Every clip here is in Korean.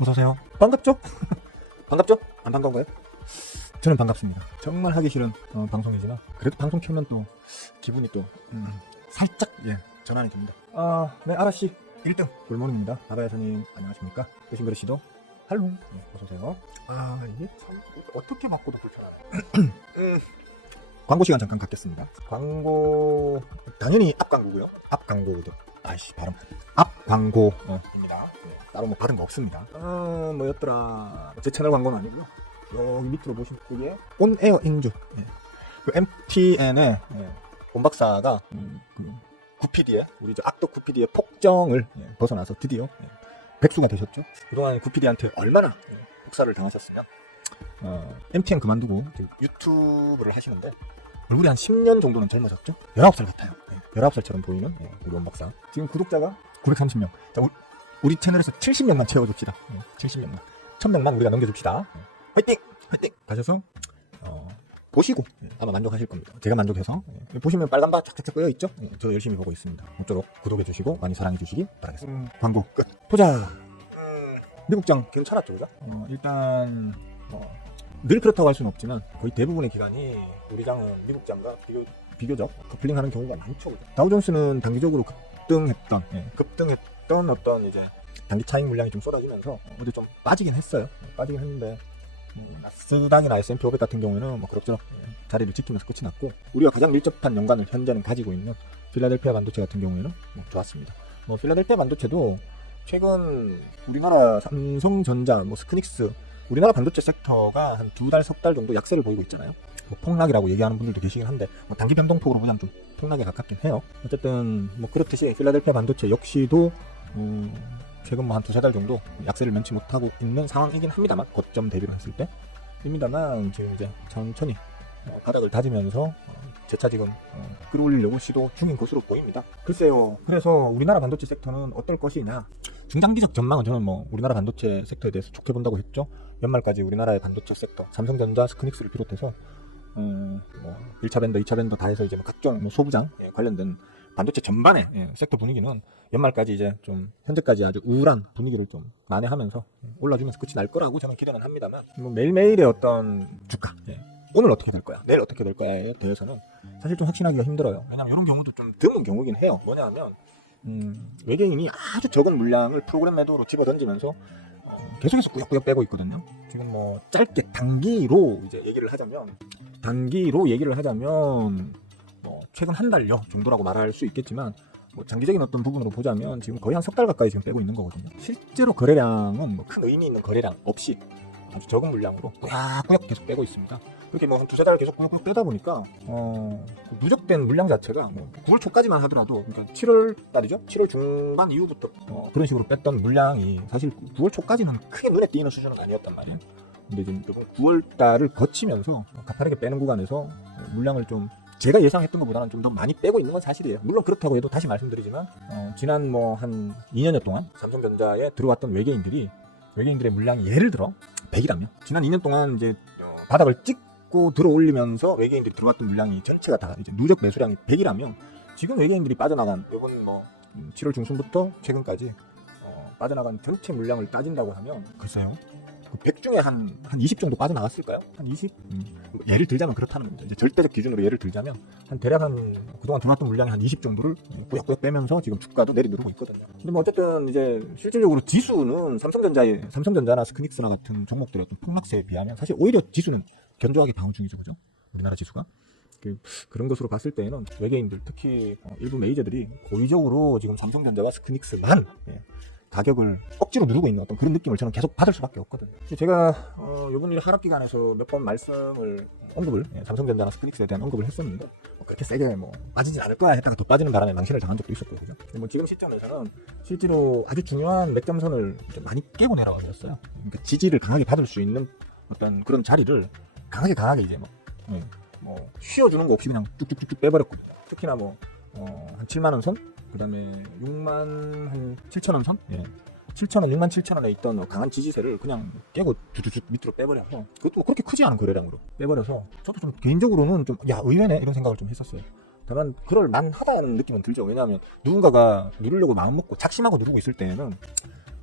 어서오세요. 반갑죠? 반갑죠? 안 반가운가요? 저는 반갑습니다. 정말 하기 싫은 어, 방송이지만 그래도 방송 켜면 또 기분이 또 음, 살짝 예 전환이 됩니다. 아, 네 아라 씨 1등 굴몬입니다. 바다야사님 안녕하십니까? 의심그릇 씨도 할로 네, 어서오세요. 아 이게 참 어떻게 바꿔도 불편하네. 음, 광고 시간 잠깐 갖겠습니다. 광고 당연히 앞 광고고요. 앞 광고도 아이씨 발음 앞 광고입니다. 네, 따로 뭐 받은 거 없습니다. 어, 뭐였더라. 제 채널 광고는 아니고요. 여기 밑으로 보시면 이게 온에어 인주. 예. 그 MTN의 예, 본 박사가 음, 그 구피디의 우리 저 악덕 구피디의 폭정을 예, 벗어나서 드디어 예, 백수가 되셨죠. 그동안 구피디한테 얼마나 예, 복사를 당하셨으면 어, MTN 그만두고 유튜브를 하시는데 얼굴이 한 10년 정도는 젊어졌죠? 19살 같아요. 네, 19살처럼 보이는 네, 우리 원 박사. 지금 구독자가 930명. 자, 우리, 우리 채널에서 70명만 채워줍시다. 네, 70명만. 1000명만 우리가 넘겨줍시다. 네. 화이팅! 화이팅! 가셔서 어, 보시고 네, 아마 만족하실 겁니다. 제가 만족해서 네, 보시면 빨간 바 착착착 끄여 있죠? 네, 저 열심히 보고 있습니다. 모쪼록 구독해 주시고 많이 사랑해 주시기 바라겠습니다. 음, 광고 끝. 보자. 음, 미국장 괜찮았죠, 그죠? 어, 일단 뭐, 늘 그렇다고 할 수는 없지만 거의 대부분의 기간이 우리 장은 미국 장과 비교, 비교적 커플링하는 경우가 많죠. 다우존스는 단기적으로 급등했던 예, 급등했던 어떤 이제 단기 차익 물량이 좀 쏟아지면서 어디 좀 빠지긴 했어요. 예, 빠지긴 했는데 음, 나스닥이나 S&P 500 같은 경우에는 뭐 그럭저럭 예, 자리를 지키면서 끝이 났고 우리가 가장 밀접한 연관을 현재는 가지고 있는 필라델피아 반도체 같은 경우에는 뭐 좋았습니다. 뭐 필라델피아 반도체도 최근 우리나라 삼성전자, 뭐 스크닉스 우리나라 반도체 섹터가 한 두 달, 석 달 정도 약세를 보이고 있잖아요. 뭐 폭락이라고 얘기하는 분들도 계시긴 한데 뭐 단기 변동폭으로 보자면 좀 폭락에 가깝긴 해요. 어쨌든 뭐 그렇듯이 필라델피아 반도체 역시도 음, 최근 뭐 한 두세 달 정도 약세를 면치 못하고 있는 상황이긴 합니다만 고점 대비로 했을 때 입니다만 지금 이제 천천히 어, 바닥을 다지면서 어, 재차 지금 어, 끌어올리려고 시도 중인 것으로 보입니다. 글쎄요. 그래서 우리나라 반도체 섹터는 어떨 것이냐. 중장기적 전망은 저는 뭐 우리나라 반도체 섹터에 대해서 좋게 본다고 했죠. 연말까지 우리나라의 반도체 섹터, 삼성전자, 스크닉스를 비롯해서 음, 뭐 1차 밴더, 2차 밴더 다 해서 이제 뭐 각종 뭐 소부장 예, 관련된 반도체 전반의 예, 섹터 분위기는 연말까지 이제 좀 현재까지 아주 우울한 분위기를 좀 만회하면서 예, 올라주면서 끝이 날 거라고 저는 기대는 합니다만 뭐 매일매일의 어떤 주가 예, 오늘 어떻게 될 거야, 내일 어떻게 될 거야에 대해서는 사실 좀 확신하기가 힘들어요. 왜냐면 이런 경우도 좀 드문 경우긴 해요. 뭐냐면 음, 외계인이 아주 적은 물량을 프로그램 매도로 집어 던지면서 어, 계속해서 꾸역꾸역 빼고 있거든요. 지금 뭐 짧게 단기로 이제 얘기를 하자면 단기로 얘기를 하자면 뭐 최근 한 달여 정도라고 말할 수 있겠지만 뭐 장기적인 어떤 부분으로 보자면 지금 거의 한 석 달 가까이 지금 빼고 있는 거거든요. 실제로 거래량은 뭐 큰 의미 있는 거래량 없이 아주 적은 물량으로 꾸역꾸역 계속 빼고 있습니다. 그렇게 뭐 한 두세 달 계속 꾸역꾸역 빼다 보니까 어, 그 누적된 물량 자체가 뭐 9월 초까지만 하더라도 그러니까 7월 달이죠. 7월 중반 이후부터 어, 그런 식으로 뺐던 물량이 사실 9월 초까지는 크게 눈에 띄는 수준은 아니었단 말이에요. 근데 지금 이번 9월 달을 거치면서 가파르게 빼는 구간에서 어, 물량을 좀 제가 예상했던 것보다는 좀 더 많이 빼고 있는 건 사실이에요. 물론 그렇다고 해도 다시 말씀드리지만 어, 지난 뭐 한 2년여 동안 삼성전자에 들어왔던 외계인들이 외계인들의 물량이 예를 들어 100이라면 지난 2년 동안 이제 어, 바닥을 찍고 들어올리면서 외계인들이 들어왔던 물량이 전체가 다 이제 누적 매수량이 100이라면 지금 외계인들이 빠져나간 이번 뭐 음, 7월 중순부터 최근까지 어, 빠져나간 전체 물량을 따진다고 하면 글쎄요. 그100 중에 한, 한 20 정도 빠져나갔을까요? 한 20? 음. 뭐 예를 들자면 그렇다는 겁니다. 이제 절대적 기준으로 예를 들자면, 한 대략 한, 그동안 들어왔던 물량의 한 20 정도를 꾸역꾸역 빼면서 지금 주가도 내리누르고 있거든요. 근데 뭐 어쨌든 이제 실질적으로 지수는 삼성전자의, 삼성전자나 스크닉스나 같은 종목들의 어떤 폭락세에 비하면 사실 오히려 지수는 견조하게 방어 중이죠. 그죠? 우리나라 지수가. 그, 그런 것으로 봤을 때는 외계인들, 특히 어, 일부 메이저들이 고의적으로 지금 삼성전자와 스크닉스만 예, 가격을 억지로 누르고 있는 어떤 그런 느낌을 저는 계속 받을 수밖에 없거든요. 제가 어, 이번 일 하락 기간에서 몇 번 말씀을 언급을 예, 삼성전자나 스크닉스에 대한 언급을 했었는데 뭐 그렇게 세게 뭐 빠지진 않을 거야 했다가 더 빠지는 바람에 망신을 당한 적도 있었고 그죠. 뭐 지금 시점에서는 실제로 아주 중요한 맥점선을 좀 많이 깨고 내려가 버렸어요. 그러니까 지지를 강하게 받을 수 있는 어떤 그런 자리를 강하게 강하게 이제 뭐, 예, 뭐 쉬어주는 거 없이 그냥 쭉쭉쭉쭉 빼버렸거든요. 특히나 뭐 어, 한 7만 원 선, 그다음에 6만 한 7천 원 선, 예. 7천 원, 6만 7천 원에 있던 강한 지지세를 그냥 깨고 두두둑 밑으로 빼버려서 그것도 뭐 그렇게 크지 않은 거래량으로 빼버려서 저도 좀 개인적으로는 좀 야 의외네 이런 생각을 좀 했었어요. 다만 그럴 만하다는 느낌은 들죠. 왜냐하면 누군가가 누르려고 마음 먹고 작심하고 누르고 있을 때에는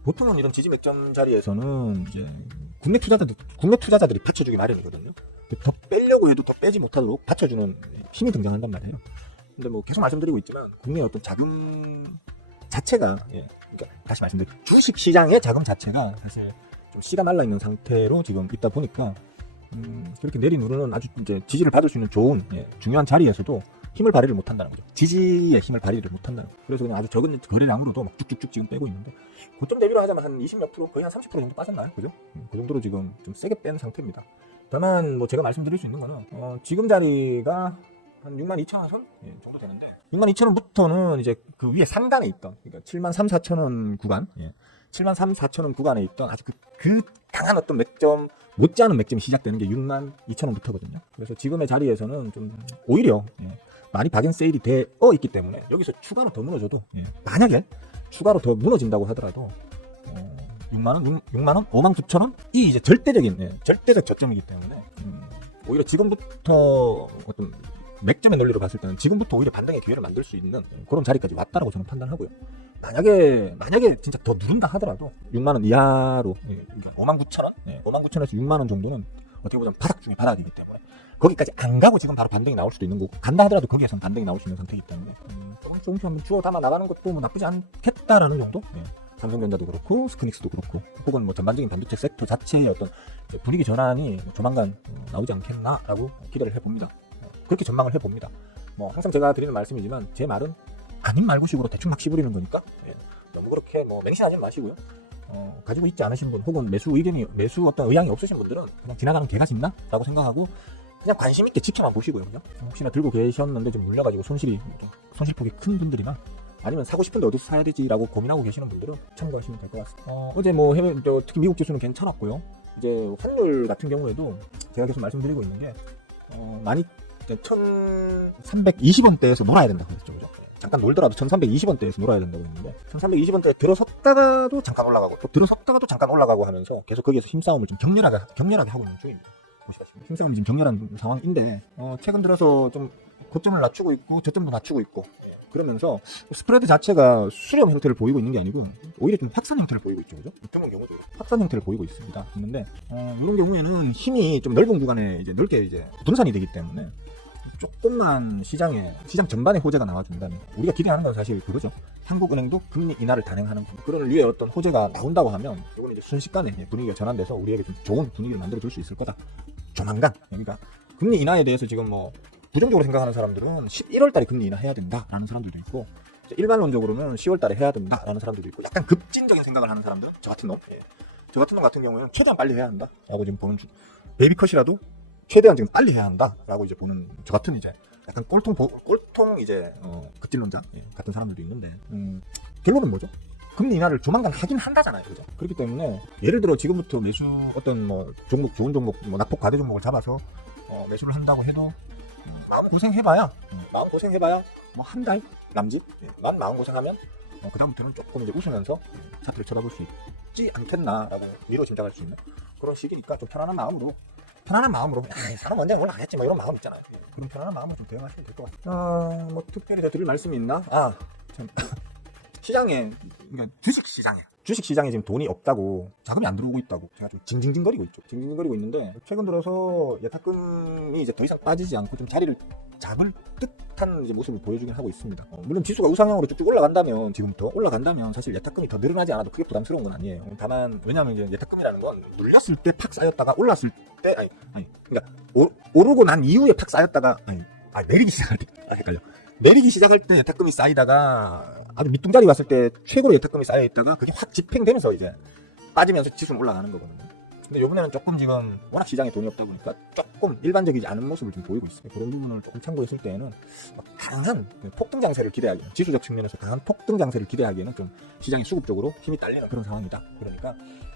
보통은 이런 지지 맥점 자리에서는 이제 국내 투자자들 국내 투자자들이 받쳐주기 마련이거든요. 더 빼려고 해도 더 빼지 못하도록 받쳐주는 힘이 등장한단 말이에요. 근데 뭐 계속 말씀드리고 있지만 국내 어떤 자금 자체가 예, 그러니까 다시 말씀드려 주식 시장의 자금 자체가 사실 좀 씨가 말라 있는 상태로 지금 있다 보니까 음, 그렇게 내리누르는 아주 이제 지지를 받을 수 있는 좋은 예, 중요한 자리에서도 힘을 발휘를 못한다는 거죠. 지지의 힘을 발휘를 못한다는 거죠. 그래서 그냥 아주 적은 거래량으로도 막 쭉쭉쭉 지금 빼고 있는데 고점 대비로 하자면 한 20몇 프로 거의 한 30% 정도 빠졌나요? 그죠? 음, 그 정도로 지금 좀 세게 뺀 상태입니다. 다만 뭐 제가 말씀드릴 수 있는 거는 어, 지금 자리가 한 6만 2천 원 선? 예, 정도 되는데. 6만 2천 원부터는 이제 그 위에 상단에 있던 그러니까 7만 3, 4천 원 구간 예, 7만 3, 4천 원 구간에 있던 아주 그, 그 강한 어떤 맥점 못지 않은 맥점이 시작되는 게 6만 2천 원부터거든요. 그래서 지금의 자리에서는 좀 오히려 예, 많이 박연 세일이 되어 있기 때문에 여기서 추가로 더 무너져도 예, 만약에 추가로 더 무너진다고 하더라도 어, 6만 원, 6, 6만 원, 5만 9천 원이 이제 절대적인 예, 절대적 저점이기 때문에 음, 오히려 지금부터 어떤 맥점의 논리로 봤을 때는 지금부터 오히려 반등의 기회를 만들 수 있는 그런 자리까지 왔다라고 저는 판단하고요. 만약에 만약에 진짜 더 누른다 하더라도 6만 원 이하로 예, 5만 9천 원, 예, 5만 9천 원에서 6만 원 정도는 어떻게 보자면 바닥 중에 바닥이기 때문에 거기까지 안 가고 지금 바로 반등이 나올 수도 있는 거고 간다 하더라도 거기에선 반등이 나올 수 있는 선택이기 때문에 음, 조금씩 조금씩 한번 주워 담아 나가는 것도 뭐 나쁘지 않겠다라는 정도. 예. 삼성전자도 그렇고 스크닉스도 그렇고 혹은 뭐 전반적인 반도체 섹터 자체의 어떤 분위기 전환이 조만간 어, 나오지 않겠나라고 기대를 해봅니다. 어, 그렇게 전망을 해봅니다. 뭐 항상 제가 드리는 말씀이지만 제 말은 아닌 말고식으로 대충 막 씹으리는 거니까 예, 너무 그렇게 뭐 맹신하지 마시고요. 어, 가지고 있지 않으신 분 혹은 매수 의견이 매수 어떤 의향이 없으신 분들은 그냥 지나가는 개가 짖나라고 생각하고 그냥 관심 있게 지켜만 보시고요. 그냥 혹시나 들고 계셨는데 좀 물려가지고 손실이 좀 손실폭이 큰 분들이나 아니면 사고 싶은데 어디서 사야 되지라고 고민하고 계시는 분들은 참고하시면 될 것 같습니다. 어, 어제 뭐 해외 저, 특히 미국 지수는 괜찮았고요. 이제 환율 같은 경우에도 제가 계속 말씀드리고 있는 게 어, 많이 1320원대에서 놀아야 된다고 했죠. 그죠? 잠깐 놀더라도 1320원대에서 놀아야 된다고 했는데 1320원대에 들어섰다가도 잠깐 올라가고 또 들어섰다가도 잠깐 올라가고 하면서 계속 거기에서 힘싸움을 좀 격렬하게 격렬하게 하고 있는 중입니다. 보시다시피 힘싸움이 지금 격렬한 상황인데 어, 최근 들어서 좀 고점을 낮추고 있고 저점도 낮추고 있고 그러면서 스프레드 자체가 수렴 형태를 보이고 있는 게 아니고 오히려 좀 확산 형태를 보이고 있죠, 그죠? 드문 경우죠. 확산 형태를 보이고 있습니다. 있는데 어, 이런 경우에는 힘이 좀 넓은 구간에 이제 넓게 이제 분산이 되기 때문에 조금만 시장에 시장 전반에 호재가 나와준다면 우리가 기대하는 건 사실 그거죠. 한국은행도 금리 인하를 단행하는 거. 그런 류의 어떤 호재가 나온다고 하면 이거는 이제 순식간에 분위기가 전환돼서 우리에게 좀 좋은 분위기를 만들어 줄 수 있을 거다. 조만간. 그러니까 금리 인하에 대해서 지금 뭐 부정적으로 생각하는 사람들은 11월 달에 금리 인하해야 된다라는 사람들도 있고 일반론적으로는 10월 달에 해야 된다라는 사람들도 있고 약간 급진적인 생각을 하는 사람들은 저 같은 놈, 예. 저 같은 놈 같은 경우에는 최대한 빨리 해야 한다라고 지금 보는 중. 베이비컷이라도 최대한 지금 빨리 해야 한다라고 이제 보는 저 같은 이제 약간 꼴통 보- 꼴통 이제 어, 급진론자 예, 같은 사람들도 있는데 음, 결론은 뭐죠? 금리 인하를 조만간 하긴 한다잖아요, 그죠? 그렇기 때문에 예를 들어 지금부터 매수 어떤 뭐 종목 좋은 종목 뭐 낙폭 과대 종목을 잡아서 어, 매수를 한다고 해도 음, 마음 고생 해봐야 음, 마음 고생 해봐야 뭐 한 달 남짓 예, 만 마음 고생하면 어, 그 다음부터는 조금 이제 웃으면서 차트를 쳐다볼 수 있지 않겠나라고 미뤄 짐작할 수 있는 그런 시기니까 좀 편안한 마음으로 편안한 마음으로 아, 사람 언제 뭘 안 했지 뭐 이런 마음 있잖아요. 예, 그런 편안한 마음으로 좀 대응하시면 될 것 같아요. 아, 뭐 특별히 더 드릴 말씀이 있나? 아, 참 시장에 그러니까 주식 시장에 주식 시장에 지금 돈이 없다고 자금이 안 들어오고 있다고 제가 좀 징징징거리고 있죠. 징징징거리고 있는데 최근 들어서 예탁금이 이제 더 이상 빠지지 않고 좀 자리를 잡을 듯한 이제 모습을 보여주긴 하고 있습니다. 어, 물론 지수가 우상향으로 쭉쭉 올라간다면 지금부터 올라간다면 사실 예탁금이 더 늘어나지 않아도 크게 부담스러운 건 아니에요. 다만 왜냐하면 이제 예탁금이라는 건 눌렸을 때 팍 쌓였다가 올랐을 때 아니 아니 그러니까 오, 오르고 난 이후에 팍 쌓였다가 아니 아 내리기 시작할 때 아, 헷갈려. 내리기 시작할 때 예탁금이 쌓이다가 아주 밑둥자리 왔을 때 최고로 예탁금이 쌓여 있다가 그게 확 집행되면서 이제 빠지면서 지수는 올라가는 거거든요. 근데 이번에는 조금 지금 워낙 시장에 돈이 없다 보니까 조금 일반적이지 않은 모습을 좀 보이고 있어요. 그런 부분을 조금 참고했을 때에는 강한 폭등 장세를 기대하기에는 지수적 측면에서 강한 폭등 장세를 기대하기에는 좀 시장이 수급적으로 힘이 딸리는 그런 상황이다. 그러니까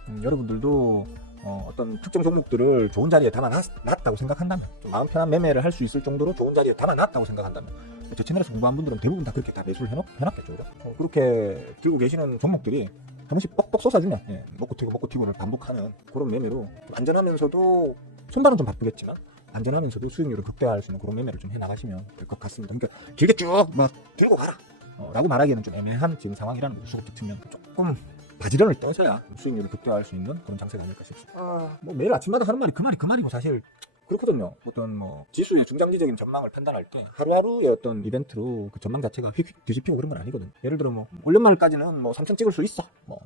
음, 여러분들도 어, 떤 특정 종목들을 좋은 자리에 담아놨다고 생각한다면 좀 마음 편한 매매를 할 수 있을 정도로 좋은 자리에 담아놨다고 생각한다면 제 채널에서 공부한 분들은 대부분 다 그렇게 다 매수를 해놓, 해놨겠죠. 그죠? 어, 그렇게 들고 계시는 종목들이 한 번씩 뻑뻑 쏟아주면 예, 먹고 튀고 먹고 튀고를 반복하는 그런 매매로 좀 안전하면서도 손발은 좀 바쁘겠지만 안전하면서도 수익률을 극대화할 수 있는 그런 매매를 좀 해나가시면 될 것 같습니다. 그러니까 길게 쭉 막 들고 가라 어, 라고 말하기에는 좀 애매한 지금 상황이라는 거죠. 수급적 측면 조금 바지런을 떠셔야 수익률을 극대화할 수 있는 그런 장세가 아닐까 싶습니다. 아, 뭐 매일 아침마다 하는 말이 그 말이 그 말이고 사실 그렇거든요. 어떤 뭐 지수의 중장기적인 전망을 판단할 때 하루하루의 어떤 이벤트로 그 전망 자체가 휙휙 뒤집히고 그런 건 아니거든. 예를 들어 뭐 올연말까지는 뭐 3천 찍을 수 있어. 뭐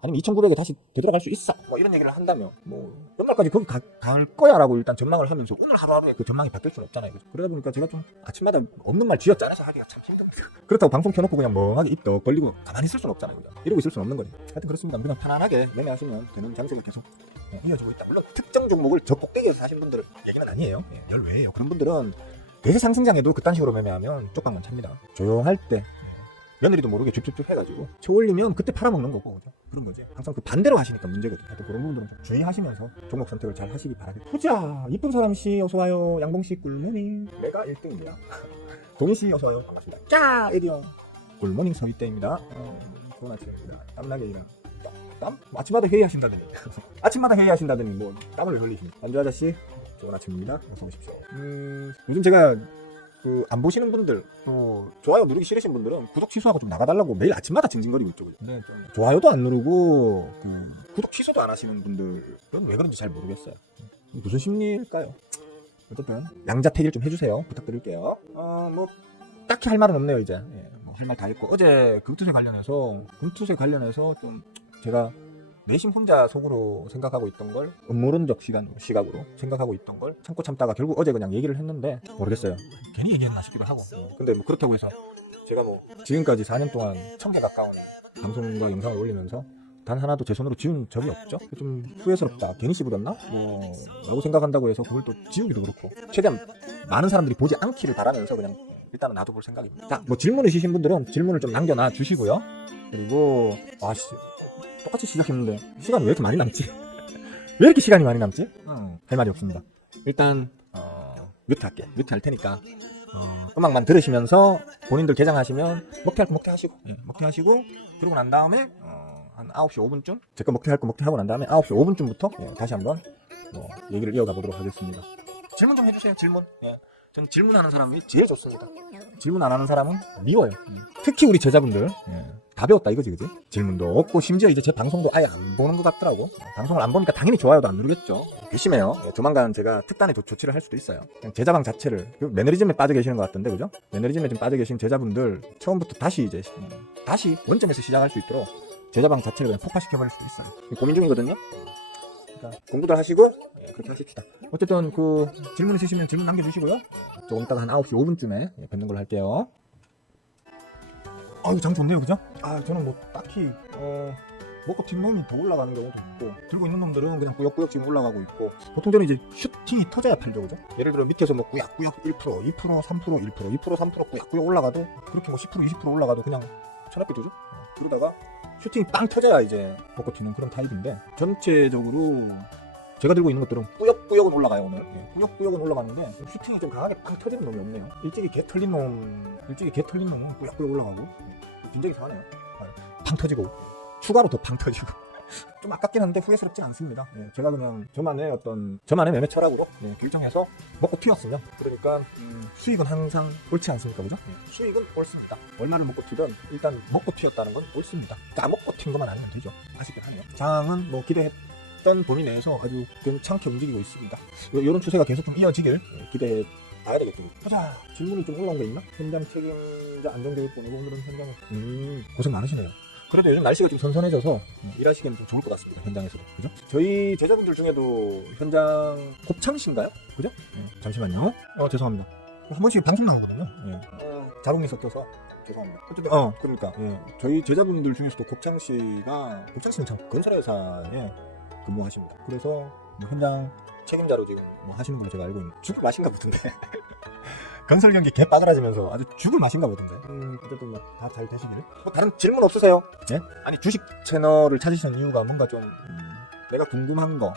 아니면 2,900에 다시 되돌아갈 수 있어. 뭐 이런 얘기를 한다면 뭐 연말까지 거기 가, 갈 거야라고 일단 전망을 하면서 오늘 하루하루에 그 전망이 바뀔 수는 없잖아요. 그러다 보니까 제가 좀 아침마다 없는 말 쥐어짜내서 하기가 참 힘듭니다. 그렇다고 방송 켜놓고 그냥 멍하게 입덕 걸리고 가만히 있을 수는 없잖아요. 그죠? 이러고 있을 수는 없는 거죠. 하여튼 그렇습니다. 그냥 편안하게 매매하시면 되는 장세가 계속 네, 이어지고 있다. 물론 특정 종목을 적곡대기에서 사신 분들 얘기는 아니에요. 예, 열외예요. 그런 분들은 대세 상승장에도 그딴 식으로 매매하면 쪽방만 찹니다. 조용할 때 며느리도 모르게 줍줍줍 해가지고 쳐올리면 그때 팔아먹는 거고 그죠? 그런 거지. 항상 그 반대로 하시니까 문제거든. 하여튼 그런 부분들은 좀 주의하시면서 종목 선택을 잘 하시기 바라겠습니다. 보자 이쁜 사람씨 어서와요. 양봉씨 꿀모닝 내가 1등이야. 동희씨 어서와요. 반갑습니다. 짜 에디요. 꿀모닝 서희대입니다. 어, 좋은 아침입니다. 땀나게 일한 땀? 뭐 아침마다 회의하신다더니 아침마다 회의하신다더니 뭐 땀을 흘리십니다. 안주 아저씨 좋은 아침입니다. 어서 오십시오. 음, 요즘 제가 그 안 보시는 분들 또 좋아요 누르기 싫으신 분들은 구독 취소하고 좀 나가달라고 매일 아침마다 징징거리고 있죠. 근데 좀 좋아요도 안 누르고 그 구독 취소도 안 하시는 분들은 왜 그런지 잘 모르겠어요. 무슨 심리일까요? 어쨌든 양자택일 좀 해주세요. 부탁드릴게요. 어뭐 딱히 할 말은 없네요 이제. 예, 뭐할 말 다 했고 어제 금투세 관련해서 금투세 관련해서 좀 제가 내심 혼자 속으로 생각하고 있던 걸 음모론적 시간 시각으로 생각하고 있던 걸 참고 참다가 결국 어제 그냥 얘기를 했는데 모르겠어요. 괜히 얘기했나 싶기도 하고. 어, 근데 뭐 그렇다고 해서 제가 뭐 지금까지 4년 동안 천 개 가까운 방송과 영상을 올리면서 단 하나도 제 손으로 지운 적이 없죠. 좀 후회스럽다. 괜히 씹어졌나? 뭐 라고 생각한다고 해서 그걸 또 지우기도 그렇고 최대한 많은 사람들이 보지 않기를 바라면서 그냥 일단은 놔둬볼 생각입니다. 자, 뭐 질문 있으신 분들은 질문을 좀 남겨놔 주시고요. 그리고 아씨 똑같이 시작했는데 시간이 왜 이렇게 많이 남지? 왜 이렇게 시간이 많이 남지? 음, 할 말이 없습니다. 일단 어, 뮤트 할게. 뮤트 할 테니까 어, 음악만 들으시면서 본인들 개장하시면 먹튀 할 거 먹튀 하시고 예, 먹튀 하시고 그러고 난 다음에 어, 한 9시 5분쯤 제거 먹튀 할거 먹튀 하고 난 다음에 9시 5분쯤부터 예, 다시 한번 뭐 얘기를 이어가 보도록 하겠습니다. 질문 좀 해주세요. 질문. 예. 저는 질문하는 사람이 제일 좋습니다. 질문 안 하는 사람은 미워요. 특히 우리 제자분들 예. 다 배웠다 이거지 그지? 질문도 없고 심지어 이제 제 방송도 아예 안 보는 것 같더라고 방송을 안 보니까 당연히 좋아요도 안 누르겠죠 예, 조만간 제가 특단의 조, 조치를 할 수도 있어요 그냥 제자방 자체를 그 매너리즘에 빠져 계시는 것 같던데 그죠? 매너리즘에 좀 빠져 계신 제자분들 처음부터 다시 이제 음, 다시 원점에서 시작할 수 있도록 제자방 자체를 그냥 폭파시켜버릴 수도 있어요 고민 중이거든요 그러니까 공부들 하시고 예, 그렇게 하십시다 어쨌든 그 질문 있으시면 질문 남겨주시고요 조금 있다가 한 9시 5분쯤에 예, 뵙는 걸로 할게요 아, 이거 장 좋네요, 그죠? 아, 저는 뭐 딱히 어 먹고 뒷몸이 더 올라가는 경우도 있고 들고 있는 놈들은 그냥 꾸역꾸역 지금 올라가고 있고 보통 저는 이제 슈팅이 터져야 팔죠, 그죠? 예를 들어 밑에서 뭐 꾸역꾸역 1%, 2%, 3%, 1%, 1%, 3% 꾸역꾸역 올라가도 그렇게 뭐 10%, 20% 올라가도 그냥 천하빛 도죠? 어, 그러다가 슈팅이 빵 터져야 이제 먹고 튀는 그런 타입인데 전체적으로 제가 들고 있는 것들은 꾸역꾸역은 올라가요 오늘. 예, 꾸역꾸역은 올라가는데 슈팅이 좀 강하게 빵 터지는 놈이 없네요. 일찍이 개 털린 놈 일찍이 개 털린 놈은 꾸역꾸역 올라가고 예, 굉장히 강하네요. 아, 팡 터지고 추가로 더팡 터지고 좀 아깝긴 한데 후회스럽진 않습니다 예, 제가 그냥 저만의 어떤 저만의 매매 철학으로 예, 결정해서 먹고 튀었으면 그러니까 음, 수익은 항상 옳지 않습니까 그죠? 예, 수익은 옳습니다 얼마를 먹고 튀든 일단 먹고 튀었다는 건 옳습니다 다 먹고 튄 것만 아니면 되죠 아쉽긴 하네요 장은 뭐 기대했 했던 범위 내에서 아주 괜찮게 움직이고 있습니다. 이런 추세가 계속 좀 이어지길 기대해 봐야 되겠죠. 보자. 질문이 좀 올라온 게 있나? 현장 책임자 보내고 오늘은 현장에 음 고생 많으시네요. 그래도 요즘 날씨가 좀 선선해져서 일하시기엔 좀 좋을 것 같습니다. 현장에서도. 그죠? 저희 제자분들 중에도 현장 곱창이신가요? 그죠? 네, 잠시만요. 어, 죄송합니다. 한 번씩 방송 나오거든요. 예. 어, 자국이 섞여서 죄송합니다. 어 그러니까 예. 저희 제자분들 중에서도 곱창 씨가 곱창 씨는 참 건설 회사에 근무하십니다. 그래서 뭐 현장 책임자로 지금 뭐 하시는 걸로 제가 알고 있는데 죽을 맛인가 보던데 건설 경기 개 빠그라지면서 아주 죽을 맛인가 보던데 음 어쨌든 뭐다잘 되시길 뭐 다른 질문 없으세요? 예? 아니 주식 채널을 찾으시는 이유가 뭔가 좀 음, 내가 궁금한 거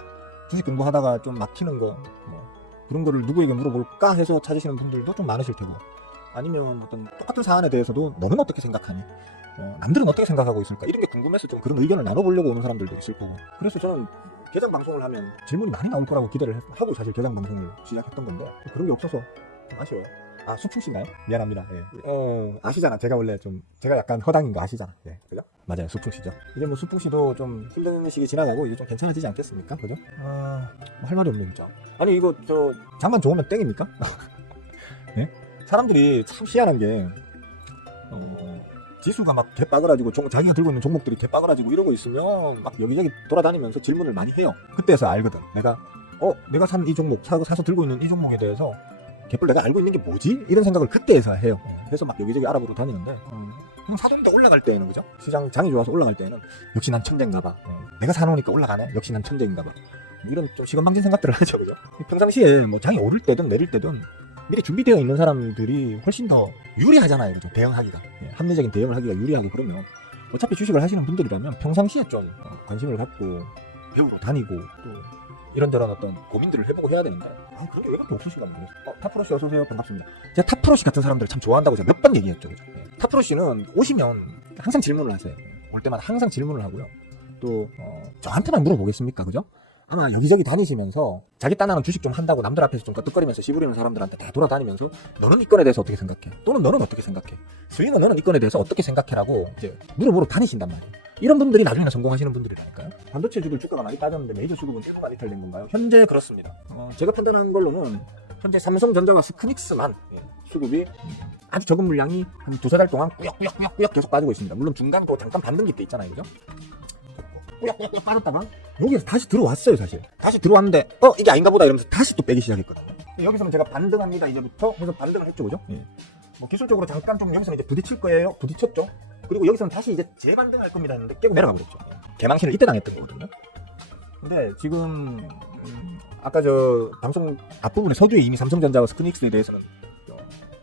주식 공부하다가 좀 막히는 거 뭐, 그런 거를 누구에게 물어볼까 해서 찾으시는 분들도 좀 많으실 테고 아니면 어떤 똑같은 사안에 대해서도 너는 어떻게 생각하니? 어, 남들은 어떻게 생각하고 있을까? 이런 게 궁금해서 좀 그런 의견을 나눠보려고 오는 사람들도 있을 거고. 그래서 저는 개장 방송을 하면 질문이 많이 나올 거라고 기대를 했- 하고 사실 개장 방송을 시작했던 건데 그런 게 없어서 좀 아쉬워요. 아 수풍씨인가요? 미안합니다. 예. 어 아시잖아. 제가 원래 좀 제가 약간 허당인 거 아시잖아. 예. 그죠? 맞아요. 수풍씨죠. 이제 뭐 수풍씨도 좀 힘든 시기 지나가고 이제 좀 괜찮아지지 않겠습니까? 그죠? 아 할 말이 없네 진짜. 아니 이거 저 장만 좋으면 땡입니까? 예? 사람들이 참 희한한 게 어, 지수가 막 개빠그라지고 종- 자기가 들고 있는 종목들이 개빠그라지고 이러고 있으면 막 여기저기 돌아다니면서 질문을 많이 해요. 그때서 알거든. 내가 어 내가 산 이 종목 사, 사서 들고 있는 이 종목에 대해서 개뿔 내가 알고 있는 게 뭐지? 이런 생각을 그때에서 해요. 그래서 막 여기저기 알아보러 다니는데 음, 사돈데 올라갈 때에는 그죠? 시장 장이 좋아서 올라갈 때에는 역시 난 천재인가 봐. 어, 내가 사놓으니까 올라가네. 역시 난 천재인가 봐. 이런 좀 시건방진 생각들을 하죠, 그죠? 평상시에 뭐 장이 오를 때든 내릴 때든 미리 준비되어 있는 사람들이 훨씬 더 유리하잖아요, 그죠? 대응하기가 예, 합리적인 대응을 하기가 유리하고 그러면 어차피 주식을 하시는 분들이라면 평상시에 좀 어, 관심을 갖고 배우러 다니고 또 이런저런 어떤 고민들을 해보고 해야 되는데 아 그런 게왜 그렇게 없으신가 모르겠어요 어, 타프로 씨 어서 오세요 반갑습니다 제가 타프로 씨 같은 사람들을 참 좋아한다고 제가 몇 번 얘기했죠 그죠? 예. 타프로 씨는 오시면 항상 질문을 하세요 올 때마다 항상 질문을 하고요 또 어, 저한테만 물어보겠습니까 그죠? 아마 여기저기 다니시면서 자기 딴하는 주식 좀 한다고 남들 앞에서 좀 끄떡거리면서 시부리는 사람들한테 다 돌아다니면서 너는 이 건에 대해서 어떻게 생각해? 또는 너는 어떻게 생각해? 스윙은 너는 이 건에 대해서 어떻게 생각해라고 이제 물어보러 다니신단 말이에요. 이런 분들이 나중에 성공하시는 분들이라니까요. 반도체 주들 주가가 많이 빠졌는데 메이저 수급은 일부만 이탈된 건가요? 현재 그렇습니다. 어, 제가 판단한 걸로는 현재 삼성전자와 스크닉스만 예, 수급이 아주 적은 물량이 한 두세 달 동안 꾸역꾸역꾸역 계속 빠지고 있습니다. 물론 중간 또 잠깐 반등기 때 있잖아요. 그죠? 꾸역꾸역 빠졌다가 여기서 다시 들어왔어요 사실 다시 들어왔는데 어 이게 아닌가 보다 이러면서 다시 또 빼기 시작했거든요 여기서는 제가 반등합니다 이제부터 해서 반등을 했죠 그죠 예. 뭐 기술적으로 잠깐 좀 여기서는 이제 부딪힐 거예요. 부딪혔죠. 그리고 여기서는 다시 이제 재반등할 겁니다. 했는데 깨고 내려가 버렸죠. 개망신을 이때 당했던 거거든요. 근데 지금 음, 아까 저 방송 앞부분에 서두에 이미 삼성전자와 스크닉스에 대해서는 어,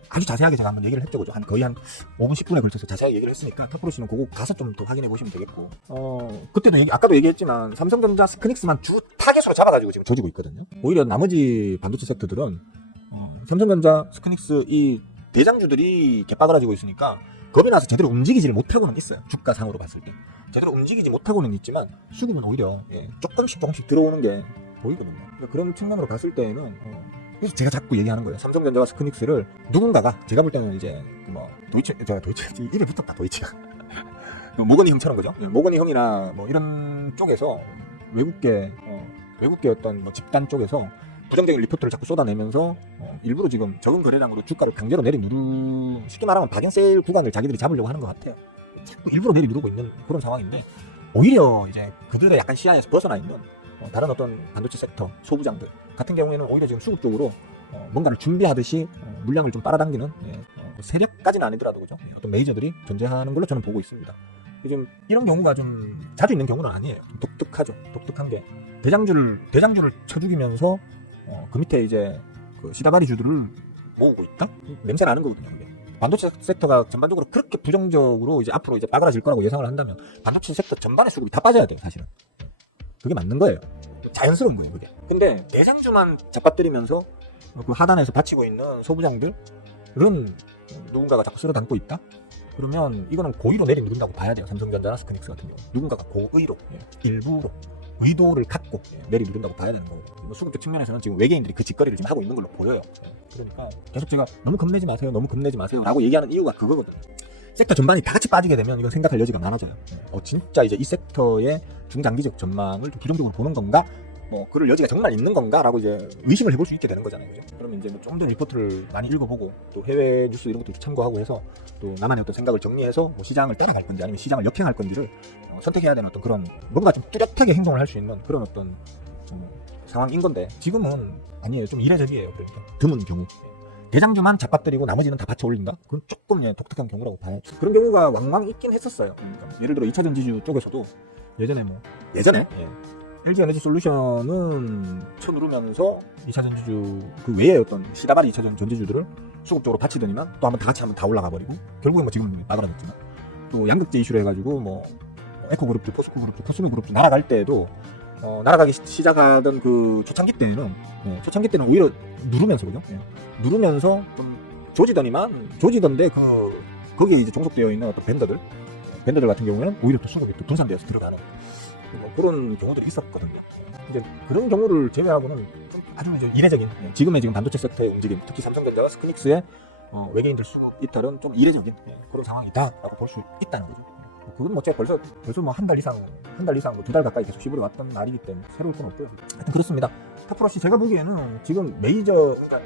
아주 자세하게 제가 한번 얘기를 했죠. 그죠? 한 거의 한 5분 10분에 걸쳐서 자세하게 얘기를 했으니까 타프로 씨는 그거 가서 좀 더 확인해 보시면 되겠고. 어 그때도 얘기 아까도 얘기했지만 삼성전자 스크닉스만 주 타겟으로 잡아 가지고 지금 조지고 있거든요. 오히려 나머지 반도체 섹터들은 어, 삼성전자 스크닉스 이 대장주들이 개빠그라지고 있으니까 겁이 나서 제대로 움직이지를 못하고는 있어요 주가상으로 봤을 때 제대로 움직이지 못하고는 있지만 수급은 오히려 예, 조금씩 조금씩 들어오는 게 보이거든요 그러니까 그런 측면으로 봤을 때는 어, 그래서 제가 자꾸 얘기하는 거예요. 삼성전자와 스크닉스를 누군가가 제가 볼 때는 이제 그뭐 도이치 저 도이치 입에 붙었다 도이치가 모건이 형처럼 그죠? 예, 모건이 형이나 뭐 이런 쪽에서 외국계 어, 외국계 어떤 뭐 집단 쪽에서 부정적인 리포트를 자꾸 쏟아내면서 어, 일부러 지금 적은 거래량으로 주가를 강제로 내리 누르 쉽게 말하면 박연 세일 구간을 자기들이 잡으려고 하는 것 같아요. 자꾸 일부러 내리 누르고 있는 그런 상황인데 오히려 이제 그들의 약간 시야에서 벗어나 있는 어, 다른 어떤 반도체 섹터 소부장들 같은 경우에는 오히려 지금 수급 쪽으로 어, 뭔가를 준비하듯이 어, 물량을 좀 빨아당기는 예, 어, 세력까지는 아니더라도 그죠? 예, 어떤 메이저들이 존재하는 걸로 저는 보고 있습니다. 지금 이런 경우가 좀 자주 있는 경우는 아니에요. 좀 독특하죠. 독특한 게 대장주를 대장주를 쳐 죽이면서 어, 그 밑에 이제 그 시다바리 주들을 모으고 있다. 냄새 나는 거거든요. 그게. 반도체 섹터가 전반적으로 그렇게 부정적으로 이제 앞으로 이제 빠그라질 거라고 예상을 한다면 반도체 섹터 전반의 수급이 다 빠져야 돼요, 사실은. 그게 맞는 거예요. 자연스러운 거예요, 그게. 근데 대장주만 잡아뜨리면서 그 하단에서 받치고 있는 소부장들은 누군가가 자꾸 쓸어 담고 있다? 그러면 이거는 고의로 내리누른다고 봐야 돼요. 삼성전자나 스크닉스 같은 경우. 누군가가 고의로, 예, 일부러, 의도를 갖고 예, 내리누른다고 봐야 되는 거거든요. 뭐 수급적 측면에서는 지금 외계인들이 그 짓거리를 지금 하고 있는 걸로 보여요. 예, 그러니까 계속 제가 너무 겁내지 마세요, 너무 겁내지 마세요 라고 얘기하는 이유가 그거거든요. 섹터 전반이 다 같이 빠지게 되면 이건 생각할 여지가 많아져요. 어, 진짜 이제 이 섹터의 중장기적 전망을 좀 부정적으로 보는 건가? 뭐 그럴 여지가 정말 있는 건가라고 이제 의심을 해볼 수 있게 되는 거잖아요. 그죠? 그러면 이제 좀더 리포트를 많이 읽어보고 또 해외 뉴스 이런 것도 참고하고 해서 또 나만의 어떤 생각을 정리해서 뭐 시장을 따라갈 건지 아니면 시장을 역행할 건지를 어, 선택해야 되는 어떤 그런 뭔가 좀 뚜렷하게 행동을 할 수 있는 그런 어떤 어, 상황인 건데 지금은 아니에요. 좀 이례적이에요. 그러니까 드문 경우. 대장주만 잡아뜨리고 나머지는 다 받쳐 올린다? 그건 조금 예, 독특한 경우라고 봐요. 그런 경우가 왕왕 있긴 했었어요. 그러니까 예를 들어 2차 전지주 쪽에서도 예전에 뭐 예전에 예. LG 에너지 솔루션은 쳐 누르면서 2차 전지주 그 외에 어떤 시다바리 2차 전- 전지주들을 수급적으로 받치더니만 또 한번 다 같이 한번 다 올라가 버리고 결국에 뭐 지금은 빠그라졌지만 또 양극재 이슈로 해가지고 뭐 에코 그룹도 포스코 그룹도 코스메그룹도 날아갈 때에도 어, 날아가기 시- 시작하던 그 초창기 때는 예, 초창기 때는 오히려 누르면서 그죠? 예, 누르면서 좀 조지더니만 조지던데 그 거기에 이제 종속되어 있는 어떤 밴더들 밴더들 같은 경우에는 오히려 또 수급이 또 분산되어서 들어가는 뭐 그런 경우들이 있었거든요. 이제 그런 경우를 제외하고는 좀 아주 이제 이례적인 예, 지금의 지금 반도체 섹터의 움직임, 특히 삼성전자와 스크닉스의 어, 외계인들 수급 이탈은 좀 이례적인 예, 그런 상황이다라고 볼 수 있다는 거죠. 예. 그건 뭐 제가 벌써 벌써 뭐 한 달 이상 한 달 이상 뭐 두 달 가까이 계속 시부려 왔던 말이기 때문에 새로울 건 없고요. 하여튼 그렇습니다. 타프러시 제가 보기에는 지금 메이저 그러니까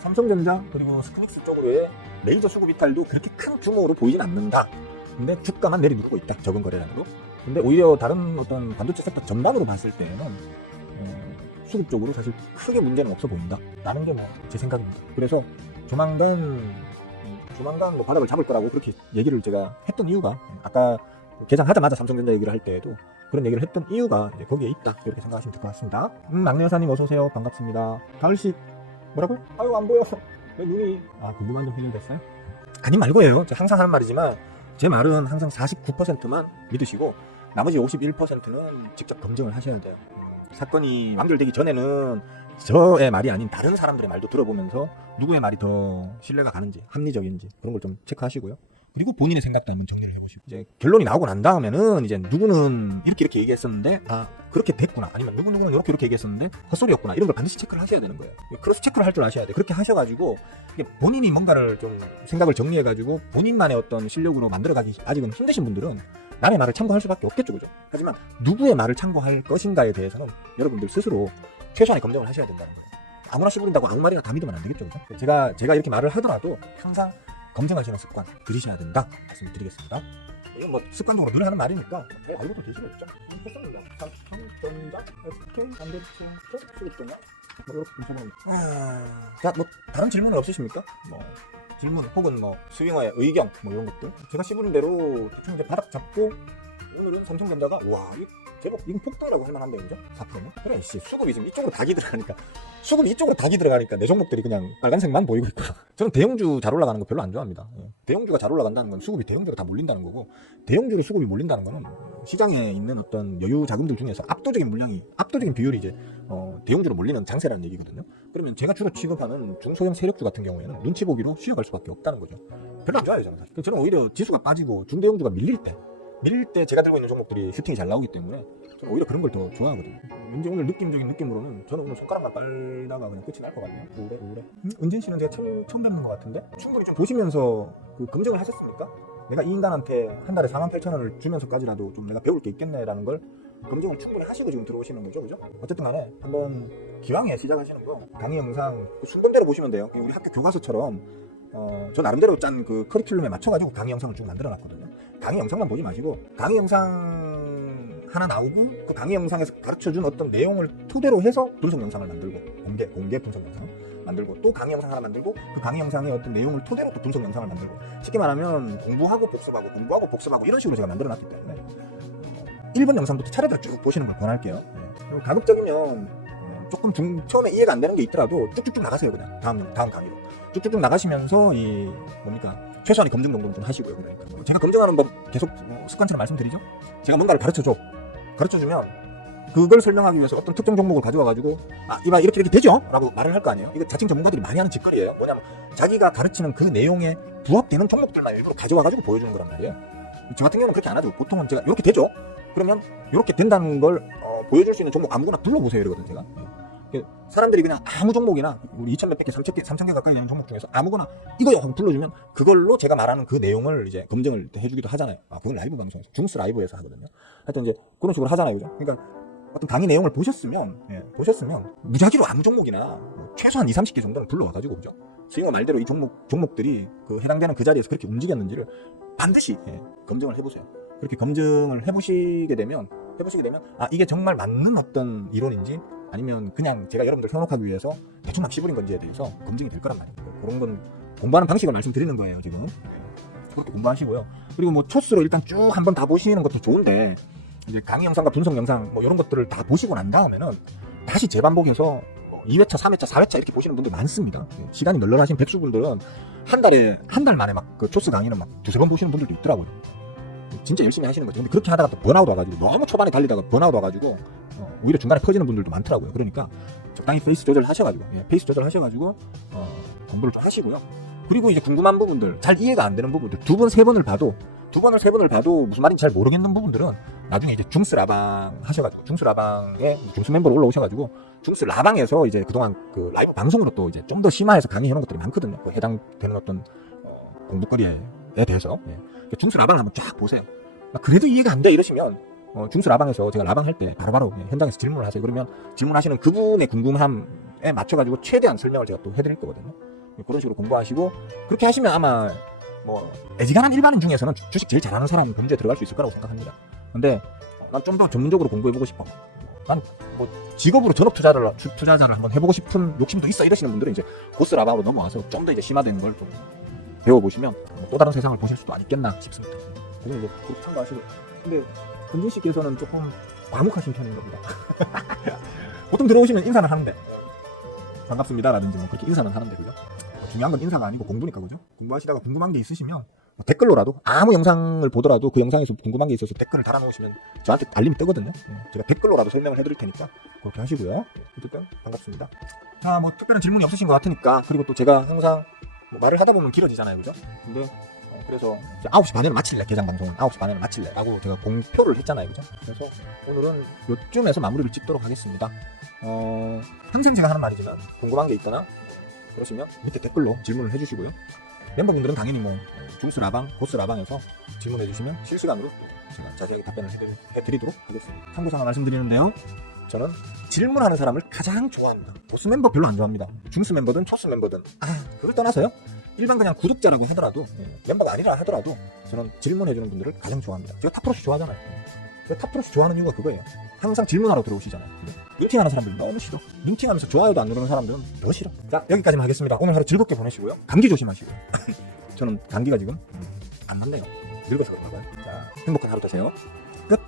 삼성전자 그리고 스크닉스 쪽으로의 메이저 수급 이탈도 그렇게 큰 규모로 보이진 않는다. 근데 주가만 내리눕고 있다. 적은 거래량으로. 근데 오히려 다른 어떤 반도체 섹터 전반으로 봤을 때는 어, 수급 쪽으로 사실 크게 문제는 없어 보인다. 라는 게 뭐 제 생각입니다. 그래서 조만간 음, 조만간 뭐 바닥을 잡을 거라고 그렇게 얘기를 제가 했던 이유가 아까 개장하자마자 삼성전자 얘기를 할 때에도 그런 얘기를 했던 이유가 거기에 있다 이렇게 생각하시면 될 것 같습니다. 음, 막내 여사님 어서 오세요. 반갑습니다. 가을 씨 뭐라고요? 아유 안 보여. 왜 눈이 아 궁금한 점 해결됐어요? 아니 말고예요. 항상 하는 말이지만 제 말은 항상 49%만 믿으시고 나머지 51%는 직접 검증을 하셔야 돼요. 음, 사건이 완결되기 전에는 저의 말이 아닌 다른 사람들의 말도 들어보면서 누구의 말이 더 신뢰가 가는지 합리적인지 그런 걸 좀 체크하시고요. 그리고 본인의 생각도 한번 정리를 해보시고 이제 결론이 나오고 난 다음에는 이제 누구는 이렇게 이렇게 얘기했었는데 아 그렇게 됐구나 아니면 누구 누구는 이렇게 이렇게 얘기했었는데 헛소리였구나 이런 걸 반드시 체크를 하셔야 되는 거예요. 크로스 체크를 할 줄 아셔야 돼. 그렇게 하셔가지고 본인이 뭔가를 좀 생각을 정리해가지고 본인만의 어떤 실력으로 만들어가기 아직은 힘드신 분들은 남의 말을 참고할 수밖에 없겠죠, 그죠? 하지만 누구의 말을 참고할 것인가에 대해서는 여러분들 스스로 최소한의 검증을 하셔야 된다는 거예요. 아무나 씨부린다고 아무 말이나 다 믿으면 안 되겠죠, 그죠? 제가 제가 이렇게 말을 하더라도 항상 검증하시는 습관 들이셔야 된다 말씀드리겠습니다. 이건 뭐 습관적으로 늘 하는 말이니까 뭐 알고도 되시겠죠? 했습니다. 삼성전자, SK, 반도체, 수급동자 뭐 이렇게 분석을 자, 뭐 다른 질문은 없으십니까? 뭐 질문 혹은 뭐 스윙어의 의견 뭐 이런 것들. 제가 씹은 대로 대충 이제 바닥 잡고 오늘은 삼성전자가 와 이거 제법 이건 폭등이라고 할 만한데 그죠? 4%는? 그래 씨. 수급이 지금 이쪽으로 닭이 들어가니까. 수급이 이쪽으로 닭이 들어가니까 내 종목들이 그냥 빨간색만 보이고 있고 저는 대형주 잘 올라가는 거 별로 안 좋아합니다. 예. 대형주가 잘 올라간다는 건 수급이 대형주로 다 몰린다는 거고 대형주로 수급이 몰린다는 거는 시장에 있는 어떤 여유 자금들 중에서 압도적인 물량이 압도적인 비율이 이제 어, 대형주로 몰리는 장세라는 얘기거든요. 그러면 제가 주로 취급하는 중소형 세력주 같은 경우에는 눈치 보기로 쉬어갈 수밖에 없다는 거죠. 별로 안 좋아요 저는 사실. 저는 오히려 지수가 빠지고 중대형주가 밀릴 때 밀릴 때 제가 들고 있는 종목들이 슈팅이 잘 나오기 때문에 저는 오히려 그런 걸 더 좋아하거든요. 왠지 오늘 느낌적인 느낌으로는 저는 오늘 손가락만 빨다가 그냥 끝이 날 것 같네요. 오래 오래. 음? 은진 씨는 제가 처음, 처음 뵙는 것 같은데 충분히 좀 보시면서 그 검증을 하셨습니까? 내가 이 인간한테 한 달에 4만 8천 원을 주면서까지라도 좀 내가 배울 게 있겠네라는 걸 검증을 충분히 하시고 지금 들어오시는 거죠, 그죠? 어쨌든 간에 한번 기왕에 시작하시는 거 강의 영상 그 순번대로 보시면 돼요. 우리 학교 교과서처럼 어, 저 나름대로 짠 그 커리큘럼에 맞춰가지고 강의 영상을 쭉 만들어 놨거든요. 강의 영상만 보지 마시고 강의 영상 하나 나오고 그 강의 영상에서 가르쳐준 어떤 내용을 토대로 해서 분석 영상을 만들고 공개 공개 분석 영상 만들고 또 강의 영상 하나 만들고 그 강의 영상의 어떤 내용을 토대로 또 분석 영상을 만들고 쉽게 말하면 공부하고 복습하고 공부하고 복습하고 이런 식으로 제가 만들어 놨기 때문에 1번 영상부터 차례대로 쭉 보시는 걸 권할게요. 네. 그리고 가급적이면 어, 조금 중, 처음에 이해가 안 되는 게 있더라도 쭉쭉쭉 나가세요 그냥 다음 다음 강의로 쭉쭉쭉 나가시면서 이 뭡니까 최소한의 검증 정도는 좀 하시고요 그러니까. 제가 검증하는 법 계속 어, 습관처럼 말씀드리죠? 제가 뭔가를 가르쳐 줘. 가르쳐 주면 그걸 설명하기 위해서 어떤 특정 종목을 가져와 가지고 아 이봐 이렇게 이렇게 되죠? 라고 말을 할 거 아니에요? 이거 자칭 전문가들이 많이 하는 짓거리예요. 뭐냐면 자기가 가르치는 그 내용에 부합되는 종목들만 일부러 가져와 가지고 보여주는 거란 말이에요. 저 같은 경우는 그렇게 안 하죠. 보통은 제가 이렇게 되죠? 그러면 이렇게 된다는 걸 어, 보여줄 수 있는 종목 아무거나 불러보세요 이러거든 제가. 예. 사람들이 그냥 아무 종목이나 우리 2천 몇백 개, 3천 개, 3천 개 가까이 되는 종목 중에서 아무거나 이거요 하고 불러주면 그걸로 제가 말하는 그 내용을 이제 검증을 해주기도 하잖아요. 아, 그건 라이브 방송에서 중스 라이브에서 하거든요. 하여튼 이제 그런 식으로 하잖아요, 그죠? 그러니까 어떤 강의 내용을 보셨으면 예, 보셨으면 무작위로 아무 종목이나 뭐 최소한 2, 30개 정도는 불러와가지고 그죠? 스윙어 말대로 이 종목 종목들이 그 해당되는 그 자리에서 그렇게 움직였는지를 반드시 예, 검증을 해보세요. 그렇게 검증을 해보시게 되면 해보시게 되면 아 이게 정말 맞는 어떤 이론인지 아니면 그냥 제가 여러분들 현혹하기 위해서 대충 막 씹으린 건지에 대해서 검증이 될 거란 말이에요. 그런 건 공부하는 방식을 말씀드리는 거예요, 지금. 그렇게 공부하시고요. 그리고 뭐 초스로 일단 쭉 한번 다 보시는 것도 좋은데 이제 강의 영상과 분석 영상 뭐 이런 것들을 다 보시고 난 다음에는 다시 재반복해서 2회차, 3회차, 4회차 이렇게 보시는 분들 많습니다. 예, 시간이 널널하신 백수분들은 한 달에 한 달 만에 막 그 초스 강의는 막 두세 번 보시는 분들도 있더라고요. 진짜 열심히 하시는 거죠. 근데 그렇게 하다가 또 번아웃 와가지고 너무 초반에 달리다가 번아웃 와가지고 어, 오히려 중간에 퍼지는 분들도 많더라고요. 그러니까 적당히 페이스 조절 하셔가지고 예, 페이스 조절 하셔가지고 어, 공부를 좀 하시고요. 그리고 이제 궁금한 부분들 잘 이해가 안 되는 부분들 두 번 세 번을 봐도 두 번을 세 번을 봐도 무슨 말인지 잘 모르겠는 부분들은 나중에 이제 중스 라방 하셔가지고 중스 라방에 중스 멤버로 올라오셔가지고 중스 라방에서 이제 그동안 그 라이브 방송으로 또 이제 좀 더 심화해서 강의해놓은 것들이 많거든요. 그 해당되는 어떤 어, 공부거리에 대해서 예. 그 중스 라방을 한번 쫙 보세요. 아, 그래도 이해가 안 돼 이러시면 어, 중스 라방에서 제가 라방 할 때 바로바로 예, 현장에서 질문을 하세요. 그러면 질문하시는 그분의 궁금함에 맞춰가지고 최대한 설명을 제가 또 해드릴 거거든요. 예, 그런 식으로 공부하시고 그렇게 하시면 아마 뭐 애지간한 일반인 중에서는 주- 주식 제일 잘하는 사람 문제 들어갈 수 있을 거라고 생각합니다. 근데 난 좀 더 전문적으로 공부해보고 싶어. 난 뭐 직업으로 전업 투자를 투- 투자자를 한번 해보고 싶은 욕심도 있어 이러시는 분들은 이제 고스 라방으로 넘어와서 좀 더 이제 심화되는 걸좀 배워보시면 뭐또 다른 세상을 보실 수도 있겠나 싶습니다. 그래서 참고하시고 근데 금진 씨께서는 조금 과묵하신 편인 겁니다. 보통 들어오시면 인사는 하는데 반갑습니다라든지 뭐 그렇게 인사는 하는데 그죠? 뭐 중요한 건 인사가 아니고 공부니까 그죠? 공부하시다가 궁금한 게 있으시면 뭐 댓글로라도 아무 영상을 보더라도 그 영상에서 궁금한 게 있어서 댓글을 달아놓으시면 저한테 알림이 뜨거든요. 예, 제가 댓글로라도 설명을 해드릴 테니까 그렇게 하시고요. 어쨌든 반갑습니다. 자, 뭐 특별한 질문이 없으신 것 같으니까 그리고 또 제가 항상 뭐 말을 하다 보면 길어지잖아요, 그죠? 근데 어, 그래서 이제 9시 반에는 마칠래 개장 방송은 9시 반에는 마칠래 라고 제가 공표를 했잖아요, 그죠? 그래서 오늘은 요쯤에서 마무리를 짓도록 하겠습니다. 어, 항상 제가 하는 말이지만 궁금한 게 있거나 그러시면 밑에 댓글로 질문을 해주시고요. 멤버분들은 당연히 뭐 중스 라방, 고스 라방에서 질문해 주시면 실시간으로 또 제가 자세하게 답변을 해드리, 해드리 도록 하겠습니다. 참고사항 말씀드리는데요. 저는 질문하는 사람을 가장 좋아합니다. 보스 멤버 별로 안 좋아합니다. 중스 멤버든 초스 멤버든 아 그걸 떠나서요. 일반 그냥 구독자라고 하더라도 예, 멤버가 아니라 하더라도 저는 질문해주는 분들을 가장 좋아합니다. 제가 탑프로스 좋아하잖아요. 제가 탑프로스 좋아하는 이유가 그거예요. 항상 질문하러 들어오시잖아요. 눈팅하는 사람들 너무 싫어. 눈팅하면서 좋아요도 안 누르는 사람들은 더 싫어. 자 여기까지만 하겠습니다. 오늘 하루 즐겁게 보내시고요. 감기 조심하시고요. 저는 감기가 지금 음, 안 났네요. 늙어서 그런가 봐요. 자 행복한 하루 되세요. 끝.